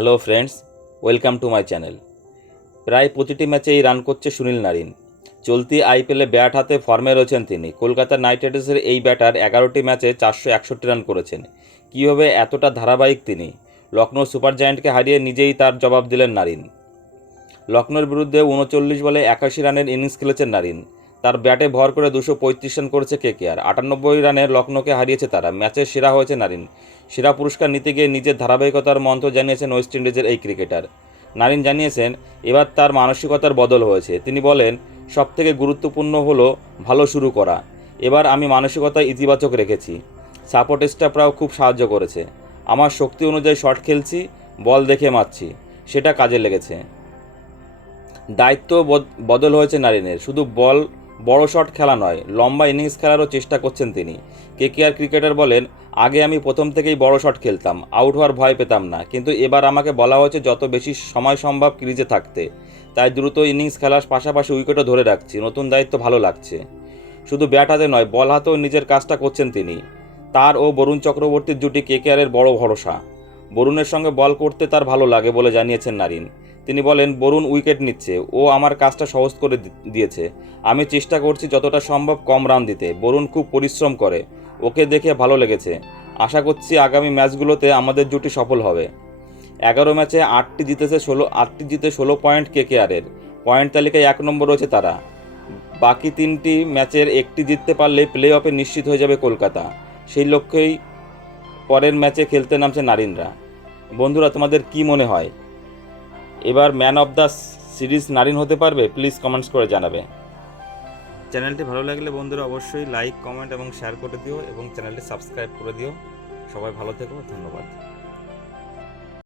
Hello friends, welcome to my channel. প্রায় প্রতিটি ম্যাচেই রান করছে সুনীল নারিন। চলতি আইপিএলে ব্যাট হাতে ফর্মে রয়েছেন তিনি। কলকাতা নাইট রাইডার্সের এই ব্যাটার এগারোটি ম্যাচে চারশো একষট্টি রান করেছেন। কীভাবে এতটা ধারাবাহিক তিনি? লখনৌ সুপার জায়ান্টকে হারিয়ে নিজেই তার জবাব দিলেন নারিন। লখনৌর বিরুদ্ধে উনচল্লিশ বলে একাশি রানের ইনিংস খেলেছেন নারিন। তার ব্যাটে ভর করে দুশো পঁয়ত্রিশ রান করেছে কেকেআর। আটানব্বই রানে লখনৌকে হারিয়েছে তারা। ম্যাচের সেরা হয়েছে নারিন। সেরা পুরস্কার নিতে গিয়ে নিজের ধারাবাহিকতার মন্ত্র জানিয়েছেন ওয়েস্ট ইন্ডিজের এই ক্রিকেটার। নারিন জানিয়েছেন, এবার তার মানসিকতার বদল হয়েছে। তিনি বলেন, সবথেকে গুরুত্বপূর্ণ হলো ভালো শুরু করা। এবার আমি মানসিকতা ইতিবাচক রেখেছি। সাপোর্ট স্টাফরাও খুব সাহায্য করেছে। আমার শক্তি অনুযায়ী শট খেলছি, বল দেখে মারছি। সেটা কাজে লেগেছে। দায়িত্ব বদ- বদল হয়েছে নারিনের। শুধু বল বড় শট খেলা নয়, লম্বা ইনিংস খেলারও চেষ্টা করছেন তিনি। কেকেআর ক্রিকেটার বলেন, আগে আমি প্রথম থেকেই বড় শট খেলতাম, আউট হওয়ার ভয় পেতাম না, কিন্তু এবার আমাকে বলা হয়েছে যত বেশি সময় সম্ভব ক্রিজে থাকতে। তাই দ্রুত ইনিংস খেলার পাশাপাশি উইকেটও ধরে রাখছি, নতুন দায়িত্ব ভালো লাগছে। শুধু ব্যাট হাতে নয়, বল হাতেও নিজের কাজটা করছেন তিনি। তার ও বরুণ চক্রবর্তীর জুটি কেকেআরের বড় ভরসা। বরুণের সঙ্গে বল করতে তার ভালো লাগে বলে জানিয়েছেন নারিন। তিনি বলেন, বরুণ উইকেট নিচ্ছে। ও আমার কাজটা সহজ করে দিয়েছে। আমি চেষ্টা করছি যতটা সম্ভব কম রান দিতে। বরুণ খুব পরিশ্রম করে। ওকে দেখে ভালো লেগেছে। আশা করছি আগামী ম্যাচগুলোতে আমাদের জুটি সফল হবে। এগারো ম্যাচে আটটি জিতেছে ষোলো, আটটি জিতে ষোলো পয়েন্ট কে কেকেআরের। পয়েন্ট তালিকায় এক নম্বর রয়েছে তারা। বাকি তিনটি ম্যাচের একটি জিততে পারলে প্লে অফে নিশ্চিত হয়ে যাবে কলকাতা। সেই লক্ষ্যেই পরের ম্যাচে খেলতে নামছে নারিনরা। বন্ধুরা, তোমাদের কি মনে হয়? এবার man of the series Narine হতে পারবে, প্লিজ কমেন্টস করে জানাবে। চ্যানেলটি ভালো লাগলে বন্ধুরা অবশ্যই লাইক, কমেন্ট এবং শেয়ার করে দিও এবং চ্যানেলটি সাবস্ক্রাইব করে দিও। সবাই ভালো থেকো, ধন্যবাদ।